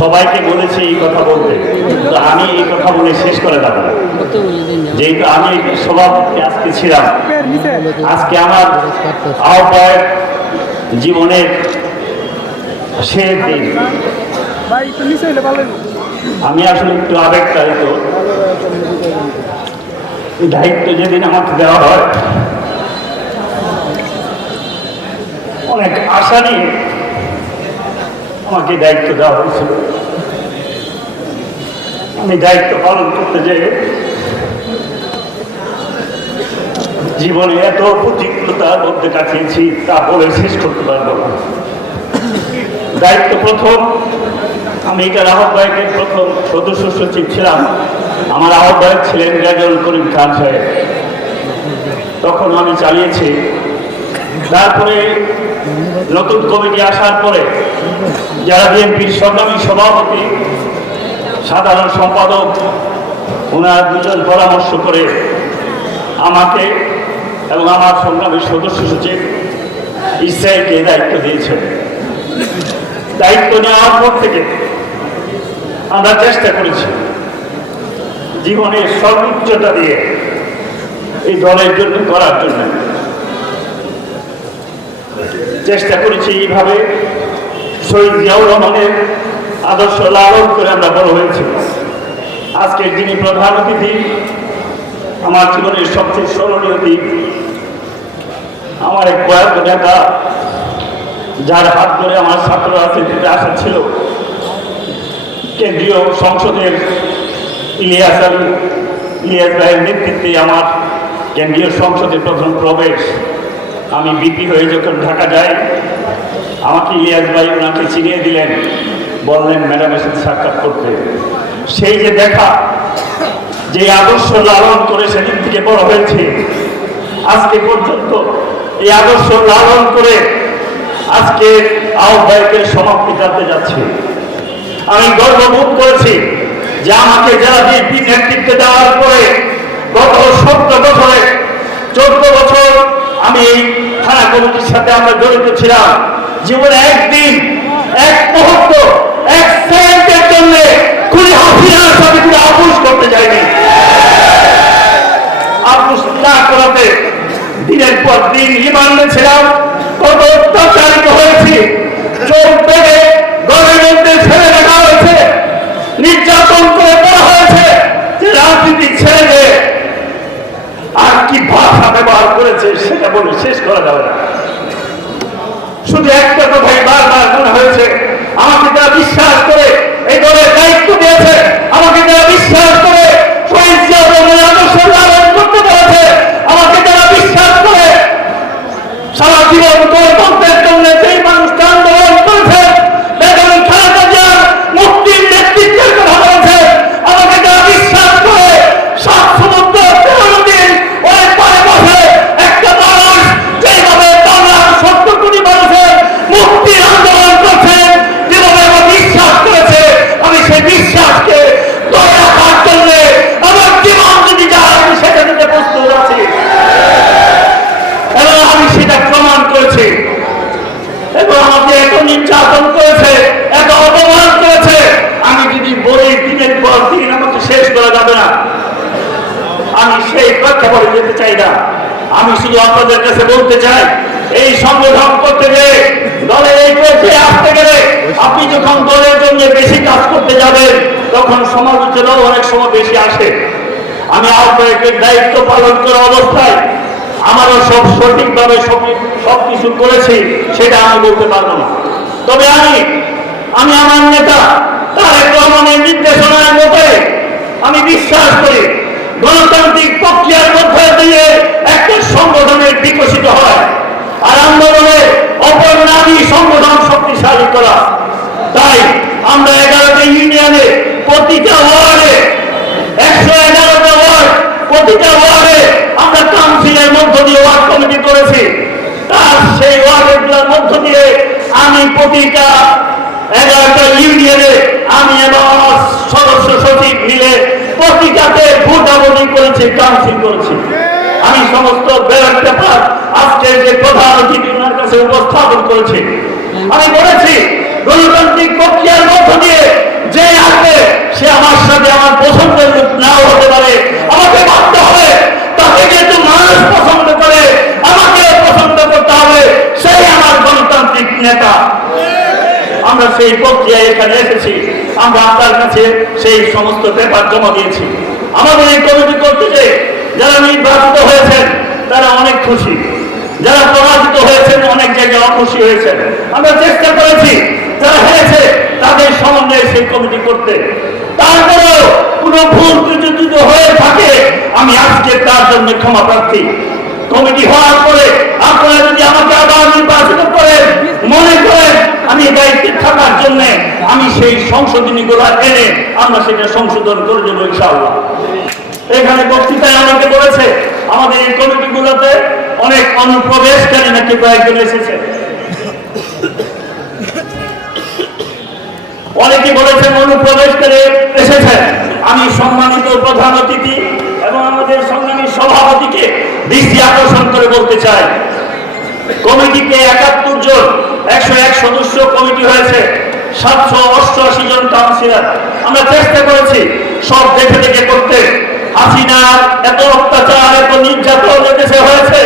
সবাইকে বলেছি এই কথা বলতে। তো আমি এই কথা বলে শেষ করে দেবো। যেহেতু আমি সভাপতি আজকে ছিলাম, আজকে আমার আহ্বায়ক জীবনের শেষ দিন। আমি আসলে একটু আবেগতাড়িত। এই দায়িত্ব যেদিন আমাকে দেওয়া হয়, অনেক আশা নিয়ে আমাকে দায়িত্ব দেওয়া হয়েছিল। আমি দায়িত্ব পালন করতে যেয়ে জীবনে এত প্রতিকূলতার মধ্যে কাটিয়েছি, তা বলে শেষ করতে পারব না। দায়িত্ব প্রথম আমি এটার আহ্বায়কের প্রথম সদস্য সচিব ছিলাম। আমার আহ্বায়ক ছিলেন রেজাউল করিম খান সাহেব। তখন আমি চালিয়েছি। তারপরে নতুন কমিটি আসার পরে যারা বিএনপির সংগ্রামী সভাপতি, সাধারণ সম্পাদক, ওনার দুজন পরামর্শ করে আমাকে এবং আমার সংগ্রামী সদস্য সচিব ইসরায়েলকে দায়িত্ব দিয়েছেন। দায়িত্ব নেওয়ার পর থেকে আমরা চেষ্টা করেছি। জীবনের সর্বোচ্চতা দিয়ে এই দলের জন্য করার জন্য। চেষ্টা করেছি এইভাবে শহীদ জিয়াউর রহমানের আদর্শ লালন করে আমরা বড় হয়েছি। আজকের যিনি প্রধান অতিথি, আমার জীবনের সবচেয়ে স্মরণীয় দিক আমার এক বয়াত নেতা, যার হাত ধরে আমার ছাত্র রাজনীতিতে আসা ছিল। কেন্দ্রীয় সংসদের ইলিয়াস ইলিয়াস ভাইয়ের নেতৃত্বে আমার কেন্দ্রীয় সংসদে প্রথম প্রবেশ। আমি বিপি হয়ে যখন ঢাকা যাই, আমাকে ইলিয়াস ভাই ওনাকে চিনিয়ে দিলেন, বললেন ম্যাডামের সাথে সাক্ষাৎ করতে। সেই যে দেখা, যে আদর্শ লালন করে সেদিন থেকে বড় হয়েছে, আজকে পর্যন্ত এই আদর্শ লালন করে আজকে আহ্বায়কের সমাপ্তি করতে যাচ্ছে। আমি গর্ববোধ করেছি যে আমাকে যারা বিএনপি নেতৃত্ব দেওয়ার পরে গত সতেরো বছরে, চোদ্দ বছর আমি এই থানা কমিটির সাথে আমরা জড়িত ছিলাম। জীবনে একদিন, এক মুহূর্ত, এক সেকেন্ডের জন্য খুনি হাসিনার সাথে কোনো আপোষ করতে যায়নি আপোষ না করাতে দিনের পর দিন রিমান্ডে ছিলাম কত অত্যাচারিত হয়েছি। চোখ বেড়ে ঘরের মধ্যে ছেড়ে রাখা হয়েছে নির্যাতন করে দেওয়া হয়েছে যে রাজনীতি ছেড়ে দে আর কি ভাষা ব্যবহার করেছে সেটা বলে শেষ করা যাবে না শুধু একটা কথাই বারবার মনে হয়েছে আমাকে যারা বিশ্বাস করে এই দলের দায়িত্ব দিয়েছে আমাকে যারা বিশ্বাস করে শহীদ জিয়াউর রহমানের আদর্শ লালন করতে পেরেছে আমাকে যারা বিশ্বাস করে সারা জীবন গণতন্ত্রের জন্য যেই মানুষটা আন্দোলন করেছে বেগম খালেদা জিয়ার মুক্তির নেতৃত্বের কথা বলেছে আমাকে যারা বিশ্বাস করে সাত সমুদ্র তেরো দিন ওই পারে বসে একটা মানুষ যেভাবে বাংলার সত্য কোটি মানুষের মুক্তির আন্দোলন করছে যেভাবে আমার বিশ্বাস করেছে আমি সেই বিশ্বাসকে ধরে রাখার জন্য আমার জীবন যদি যায় আমি সেটা দিতে প্রস্তুত আছি এবং আমি সেটা প্রমাণ করেছি এবং আমাকে এত নির্যাতন করেছে এত অপমান করেছে আমি যদি বলি দিনের পর দিন আমাকে শেষ করা যাবে না আমি সেই প্রেক্ষাপটে যেতে চাই না আমি শুধু আপনাদের কাছে বলতে চাই এই সংগঠন করতে গেলে দলের এই পর্যায়ে আসতে গেলে আপনি যখন দলের জন্য বেশি কাজ করতে যাবেন, তখন সমালোচনাও অনেক সময় বেশি আসে। আমি আহ্বায়কের দায়িত্ব পালন করা অবস্থায় আমারও সব সঠিকভাবে সব কিছু করেছি, সেটা আমি বলতে পারব না। তবে আমি আমি আমার নেতা, তারেক রহমানের নির্দেশনার মধ্যে আমি বিশ্বাস করি, গণতান্ত্রিক প্রক্রিয়ার মধ্যে দিয়ে সংগঠনের বিকশিত হয়। আর আন্দোলনে অপর নামী সংগঠন শক্তিশালী করা। তাই আমরা এগারোটা ইউনিয়নে প্রতিটা ওয়ার্ডে, একশো এগারোটা ওয়ার্ড, প্রতিটা ওয়ার্ডে আমরা কাউন্সিলের মধ্য দিয়ে ওয়ার্ড কমিটি করেছি। তার সেই ওয়ার্ডের মধ্য দিয়ে আমি প্রতিটা এগারোটা ইউনিয়নে আমি এবং আমার সদস্য সচিব মিলে এসে কাউন্সিল করেছি। আমি সমস্ত ব্যালট পেপার আজকে যে প্রধান অতিথি ওনার কাছে উপস্থাপন করেছি। আমি বলেছি, গণতান্ত্রিক প্রক্রিয়ার মধ্য দিয়ে যে আসবে, সে আমার সাথে আমার পছন্দের লোক নাও হতে পারে। আমাকে ভাবতে হবে, তাকে যেহেতু মানুষ পছন্দ করে আমাকে পছন্দ করতে হবে, সেই আমার গণতান্ত্রিক নেতা। আমরা সেই প্রক্রিয়ায় এখানে এসেছি, আমরা আপনার কাছে সেই সমস্ত পেপার জমা দিয়েছি। আমাদের এই কমিটি করতে যে যারা নির্বাচিত হয়েছেন, তারা অনেক খুশি। যারা পরাজিত হয়েছেন, অনেক জায়গায় অখুশি হয়েছেন। আমরা চেষ্টা করেছি, যারা হয়েছে তাদের সমন্বয়ে সেই কমিটি করতে। তারপরেও কোনো ভুল ত্রুটি যদি হয়ে থাকে, আমি আজকে তার জন্য ক্ষমা প্রার্থী। কমিটি হওয়ার পরে আপনারা যদি আমাকে আবার নির্বাচিত করেন, মনে করেন আমি দায়িত্বে থাকার জন্য আমি সেই সংশোধনী গুলা এনে আমরা সেটা সংশোধন করে দেবো ইনশাআল্লাহ। এখানে বক্তৃতায় আমাকে বলেছে, আমাদের এই কমিটি গুলোতে অনেক অনুপ্রবেশকারী নাকি কয়েকজন এসেছে। অনেকে বলেছেন অনুপ্রবেশকারী এসেছেন। আমি সম্মানিত প্রধান অতিথি এবং আমাদের সংগ্রামী সভাপতিকে দৃষ্টি আকর্ষণ করে বলতে চাই। কমিটিতে একাত্তর জন, একশো এক সদস্য কমিটি হয়েছে, সাতশো অষ্টআশি জন কাউন্সিলর। আমরা চেষ্টা করেছি সব দেখে দেখে করতে। হাসিনার এত অত্যাচার, এত নির্যাতন এদেশে হয়েছে।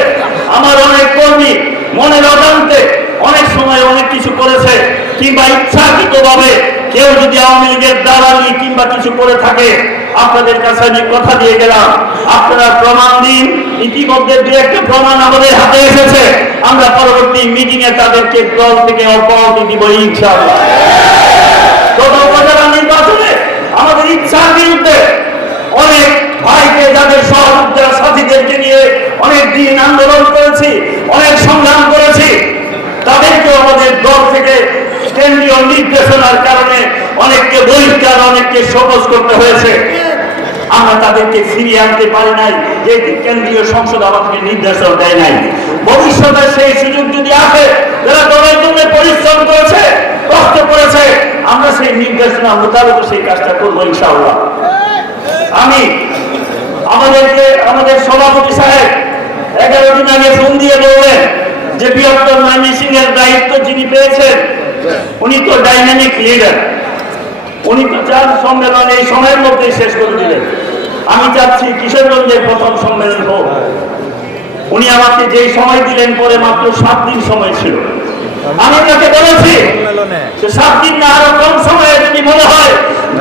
আমার অনেক কর্মী মনের অজান্তে অনেক সময় অনেক কিছু করেছে, কিংবা ইচ্ছাকৃত ভাবে কেউ যদি আওয়ামী লীগের দালালি কিংবা কিছু করে থাকে, আপনাদের কাছে আমি কথা দিয়ে গেলাম। আপনারা প্রমাণ দিন, ইতিমধ্যে দু একটা প্রমাণ আমাদের হাতে এসেছে। আমরা পরবর্তী মিটিং এ তাদেরকে দল থেকে অব্যাহতি দিব, ইনশাআল্লাহ। গত উপজেলা নির্বাচনে আমাদের ইচ্ছার বিরুদ্ধে অনেক ভাইকে যাদের সহযোগিতা সাথীদেরকে নিয়ে অনেক দিন আন্দোলন করেছি অনেক সংগ্রাম করেছি তাদেরকে আমাদের দল থেকে কেন্দ্রীয় নির্দেশনার কারণে অনেককে বহিষ্কার, অনেককে সবজ করতে হয়েছে। আমরা তাদেরকে ফিরিয়ে আনতে পারি নাই, যে কেন্দ্রীয় সংসদ আমাদেরকে নির্দেশনা দেয় নাই। ভবিষ্যতে সেই সুযোগ যদি আসে, যারা দলের জন্য পরিশ্রম করেছে, কষ্ট করেছে, আমরা সেই নির্দেশনা মোতাবেক সেই কাজটা করব ইনশাআল্লাহ। আমি আমাদেরকে, আমাদের সভাপতি সাহেব, এগারো দিন আগে ফোন দিয়ে বললেন যে বৃহত্তর ময়মনসিং এর দায়িত্ব যিনি পেয়েছেন উনি তো ডাইনামিক লিডার উনি তো চার সম্মেলন এই সময়ের মধ্যেই শেষ করে দিলেন। আমি চাচ্ছি কিশোরগঞ্জের প্রথম সম্মেলন হোক। উনি আমাকে যেই সময় দিলেন পরে মাত্র সাত দিন সময় ছিল। আমি তাকে বলেছি যে সাত দিন না আরও কম সময়ে যদি মনে হয়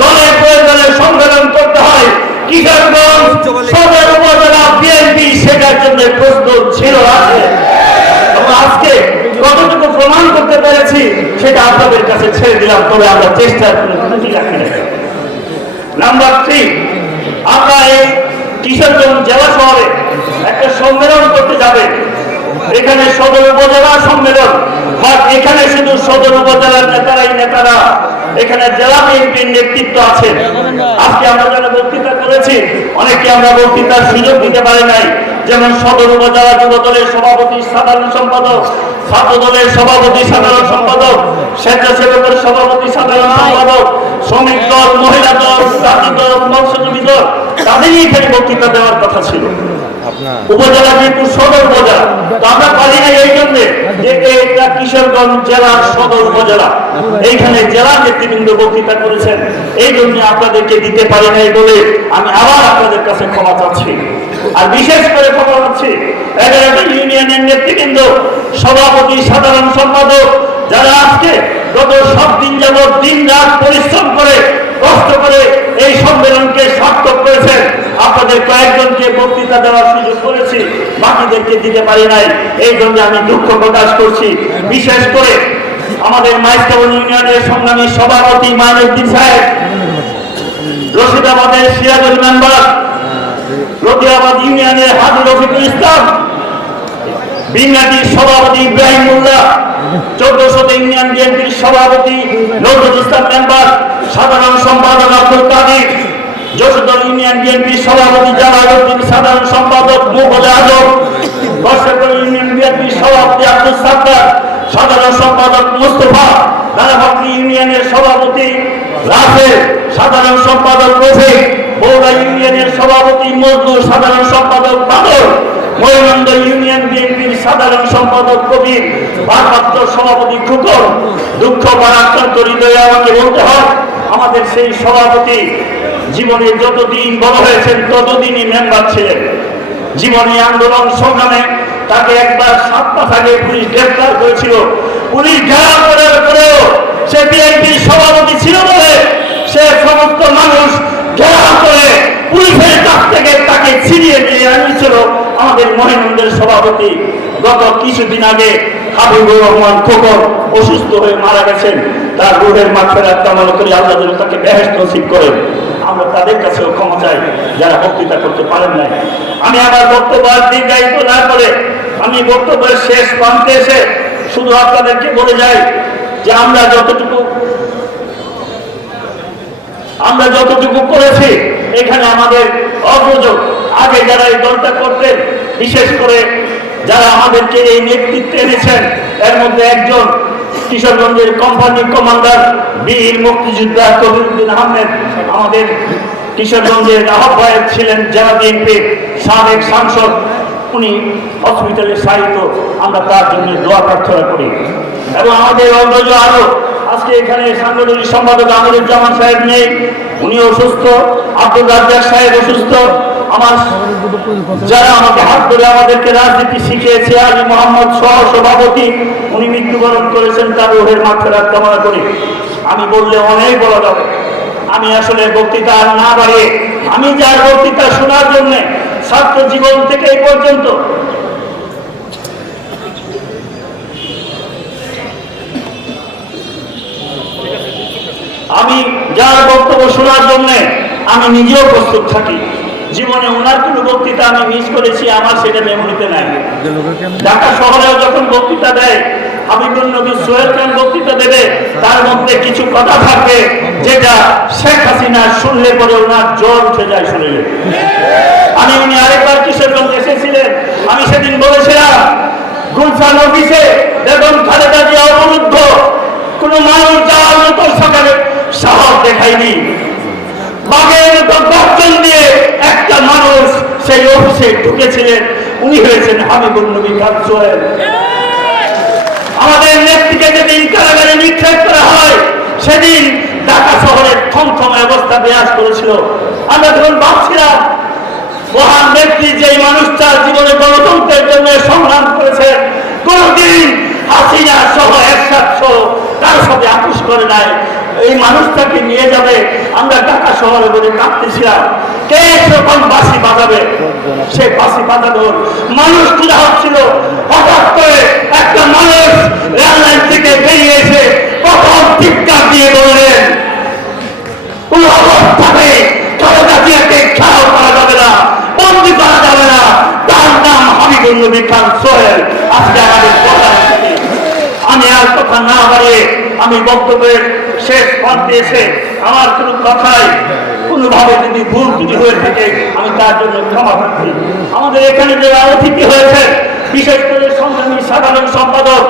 দলের প্রয়োজনে সম্মেলন করতে হয় কিশোরগঞ্জ সদর উপজেলা বিএনপি সেটার জন্য প্রস্তুত ছিল আজকে কতটুকু প্রমাণ করতে পেরেছি, সেটা আপনাদের কাছে ছেড়ে দিলাম, তবে আমরা চেষ্টার নাম্বার থ্রি আমরা এই কিশোরগঞ্জ জেলা শহরে একটা সম্মেলন করতে যাবে। এখানে সদর উপজেলা সম্মেলন বাট এখানে শুধু সদর উপজেলার নেতারাই নেতারা, এখানে জেলা বিএনপির নেতৃত্ব আছে আজকে আমরা যারা বক্তৃতা করেছি, অনেকে আমরা বক্তৃতার সুযোগ দিতে পারি নাই। যেমন সদর উপজেলা যুব দলের সভাপতি সাধারণ সম্পাদক ছাত্র দলের সভাপতি সাধারণ সম্পাদক স্বেচ্ছাসেবকের সভাপতি সাধারণ সম্পাদক শ্রমিক দল মহিলা দল জাতি দল মৎস্যজীবী দল তাদেরই এখানে বক্তৃতা দেওয়ার কথা ছিল। উপজেলা কিন্তু সদর উপজেলা। তো আমরা পারি না এই জন্য যে এটা কিশোরগঞ্জ জেলার সদর উপজেলা। এইখানে জেলা নেতৃবৃন্দ বক্তৃতা করেছেন। এই জন্য আপনাদেরকে দিতে পারি নাই বলে আমি আবার আপনাদের কাছে ক্ষমা চাচ্ছি। আর বিশেষ করে ক্ষমা চাচ্ছি এগারোটা ইউনিয়নের নেতৃবৃন্দ, সভাপতি, সাধারণ সম্পাদক, যারা আজকে গত সাত দিন যাবৎ দিন রাত পরিশ্রম করে, কষ্ট করে এই সম্মেলনকে সার্থক করেছেন। আপনাদের কয়েকজনকে বক্তৃতা দেওয়ার সুযোগ করেছি, বাকিদেরকে দিতে পারি নাই। এই জন্য আমি দুঃখ প্রকাশ করছি। বিশেষ করে আমাদের মাইস্টাউন ইউনিয়নের সংগ্রামী সভাপতি মানউদ্দিন সাহেব, রশিদাবাদের সিরাজুল মেম্বার রবিয়াবাদ ইউনিয়নের হাজি রফিকুল ইসলাম বিঙ্গাটির সভাপতি ইব্রাহিম মোল্লা, চোদ্দশত ইউনিয়ন বিএনপির সভাপতি নজরুল ইসলাম মেম্বার, সাধারণ সম্পাদক আব্দুল কাদির যশোদল ইউনিয়ন বিএনপির সভাপতি জালালউদ্দিন সাধারণ সম্পাদক মুঘল আজম দর্শকল ইউনিয়ন বিএনপির সভাপতি আব্দুল সাত্তার সাধারণ সম্পাদক মুস্তফা দানাভাক্তি ইউনিয়নের সভাপতি রাফেল, সাধারণ সম্পাদক রফিক বৌড়া ইউনিয়নের সভাপতি, মজদুর সাধারণ সম্পাদক বাদল গাইবান্ধ ইউনিয়ন বিএনপির সাধারণ সম্পাদক কবির, ভারপ্রাপ্ত সভাপতি খুকর দুঃখ ভারাক্রান্ত হৃদয়ে আমাকে বলতে হয়, আমাদের সেই সভাপতি জীবনে যতদিন বড় হয়েছেন, ততদিনই মেম্বার ছিলেন। জীবনী আন্দোলন সংগ্রামে তাকে একবার সাত মাস আগে পুলিশ গ্রেফতার করেছিল। পুলিশ ঘেরাও করার পরেও সে বিএনপির সভাপতি ছিল বলে মহিনন্দের সভাপতি গত কিছুদিন আগে হাবিবুর রহমান খোকর অসুস্থ হয়ে মারা গেছেন। তার রুহের মাঠের কামনা করি আল্লাহ যেন তাকে বেহেস্ত নসিব করেন। আমরা তাদের কাছেও ক্ষমা চাই, যারা বক্তৃতা করতে পারেন নাই। আমি আমার বক্তব্য আর দীর্ঘায়িত না করে আমি বক্তব্যের শেষ প্রান্তে এসে শুধু আপনাদেরকে বলে যাই যে আমরা যতটুকু আমরা যতটুকু করেছি, এখানে আমাদের অগ্রযোগ। আগে যারা এই দলটা করতেন বিশেষ করে যারা আমাদেরকে এই নেতৃত্বে এনেছেন, এর মধ্যে একজন কিশোরগঞ্জের কোম্পানি কমান্ডার বীর মুক্তিযোদ্ধা কবিরুদ্দিন আহমেদ। আমাদের কিশোরগঞ্জের আহ্বায়ক ছিলেন জেলা বিএনপির সাবেক সাংসদ। উনি হসপিটালে সাহিত্য আমরা তার জন্য দোয়া প্রার্থনা করি। এবং আমাদের অগ্রজ আরও আজকে এখানে সাংগঠনিক সম্পাদক আমিরুল জামান সাহেব নেই। উনি অসুস্থ। আব্দুল রাজ্জাক সাহেব অসুস্থ। আমার যারা আমাকে হাত ধরে আমাদেরকে রাজনীতি শিখিয়েছে, আলী মোহাম্মদ সহ সভাপতি উনি মৃত্যুবরণ করেছেন তার রোহের মাঠে কামনা করি। আমি বললে অনেক বলা যাবে। আমি আসলে বক্তৃতা না বাড়িয়ে, আমি যার বক্তৃতা শোনার জন্য ছাত্র জীবন থেকে এই পর্যন্ত আমি যার বক্তব্য শোনার জন্য আমি নিজেও প্রস্তুত থাকি। জীবনে ওনার কোনো বক্তৃতা আমি মিস করেছি আমার সেটা মেমোরিতে নাই। ঢাকা শহরেও যখন বক্তৃতা দেয় হাবিবুল নবী সোহেল খান বক্তৃতা দেবে তার মধ্যে কিছু কথা থাকবে যেটা শেখ হাসিনা শুনলে পরে ওনার জ্বর উঠে যায় শুনলে। আমি উনি আরেকবার কিশোরগঞ্জ এসেছিলেন। আমি সেদিন বলেছিলাম গুলশান অফিসে বেগম খালেদা জিয়া অবরুদ্ধ কোন মানুষ যাওয়ার মতো সকালে সাহস দেখায়নি। বাঘের গর্জন দিয়ে একটা মানুষ সেই অফিসে ঢুকেছিলেন। উনি হয়েছেন হাবিবুল নবী সোহেল আমাদের নেত্রীকে যেদিন কারাগারে নিক্ষেপ করা হয়, সেদিন ঢাকা শহরের থমথমে অবস্থা বিরাজ করেছিল। আমরা যখন ভাবছিলাম, মহান ব্যক্তি যে মানুষটা জীবনে গণতন্ত্রের জন্য সংগ্রাম করেছেন কোনদিন হাসিনা সহ একসাথ সহ তার সাথে আপুস করে নাই এই মানুষটাকে নিয়ে যাবে আমরা ঢাকা শহরে বলে কাঁদতেছিলাম। কে যখন বাসি বাজাবে? সে বাসি বাজানোর মানুষ খোঁজা হচ্ছিল হঠাৎ করে একটা মানুষ রেললাইন থেকে বেরিয়ে এসে প্রথম চিৎকার দিয়ে বললেন, কোন অবস্থাতে জিয়াকে খেয়াল করা যাবে না, বন্দি করা যাবে না। তার নাম হাবিবুল নবী খান সোহেল। আজকে আমাদের আমি আর কথা না বাড়িয়ে আমি বক্তব্যের শেষ প্রান্তে এসে আমার কোনো কথাই, কোনোভাবে যদি ভুল ত্রুটি হয়ে থাকে, আমি তার জন্য ক্ষমা প্রার্থী। আমাদের এখানে যারা অতিথি হয়েছে, বিশেষ করে সংগ্রামী সাধারণ সম্পাদক,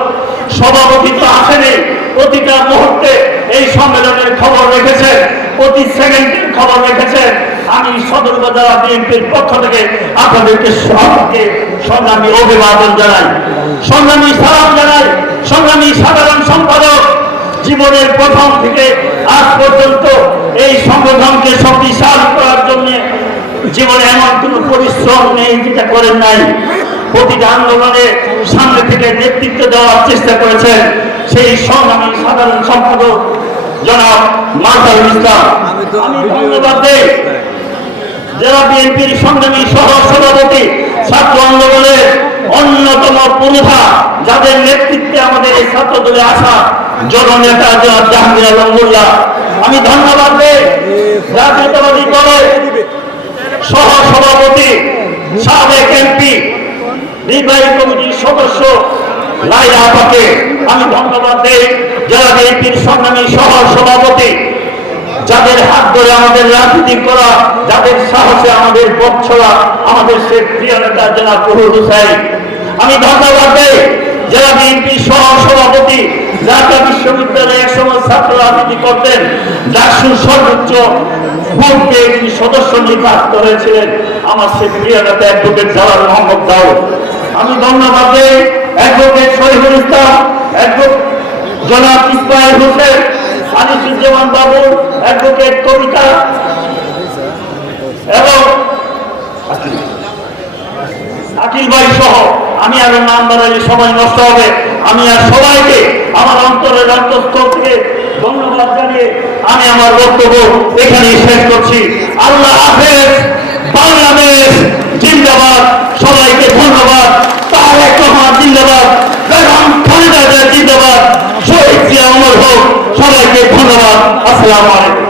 সভাপতি তো আসেনি প্রতিটা মুহূর্তে এই সম্মেলনের খবর রেখেছেন প্রতি সেকেন্ডের খবর রেখেছেন আমি সদর উপজেলা বিএনপির পক্ষ থেকে আপনাদেরকে সবকে সংগ্রামী অভিবাদন জানাই। সংগ্রামী সালাম জানাই, সংগ্রামী সাধারণ সম্পাদক জীবনের প্রথম থেকে আজ পর্যন্ত এই সংগঠনকে শক্তিশালী করার জন্য জীবনে এমন কোনো পরিশ্রম নেই যেটা করেন নাই। প্রতিটা আন্দোলনে সামনে থেকে নেতৃত্ব দেওয়ার চেষ্টা করেছেন সেই সংগ্রামী সাধারণ সম্পাদক জনাব মার্তাল ইসলাম। আমি ধন্যবাদ দেই জেলা বিএনপির সংগ্রামী সহ সভাপতি ছাত্র আন্দোলনের অন্যতম পুরোধা যাদের নেতৃত্বে আমাদের এই ছাত্র দলে আসা আমি ধন্যবাদ দেই দলের সহ সভাপতি সাবেক এমপি, নির্বাহী কমিটির সদস্য লাইলা আপাকে আমি ধন্যবাদ দেই। যারা বিএনপির সংগ্রামী সহ সভাপতি যাদের হাত ধরে আমাদের রাজনীতি করা, যাদের সাহসে আমাদের বৎসরা আমাদের সে প্রিয় নেতা জনাব ফহুর হুসাইন, আমি ধন্যবাদ দেই। যারা বিএনপি সহ সভাপতি ঢাকা বিশ্ববিদ্যালয়ে একসময় ছাত্র রাজনীতি করতেন ডাকসুর সর্বোচ্চ ভোট তিনি সদস্য নির্বাচিত হয়েছিলেন আমার সেক্রেটারিয়াতে অ্যাডভোকেট জালাল মোহাম্মদ দাউদ। আমি ধন্যবাদ দেই অ্যাডভোকেট শহীদুল ইসলাম অ্যাডভোকেট জনাব ইসমাইল হোসেন, আনিসুজ্জামান বাবু, অ্যাডভোকেট কবিতা এবং আকিল ভাই সহ। আমি আরও নাম বাড়াইলে সময় নষ্ট হবে। আমি আর সবাইকে আমার অন্তরের অন্তঃস্থল থেকে ধন্যবাদ জানিয়ে আমি আমার বক্তব্য এখানেই শেষ করছি। আল্লাহ হাফেজ, বাংলাদেশ জিন্দাবাদ। সবাইকে ধন্যবাদ। তারেক রহমান জিন্দাবাদ। বেগম খালেদা জিন্দাবাদ। শহীদ জিয়া অমর হোক, সবাইকে ধন্যবাদ। আসসালামু আলাইকুম।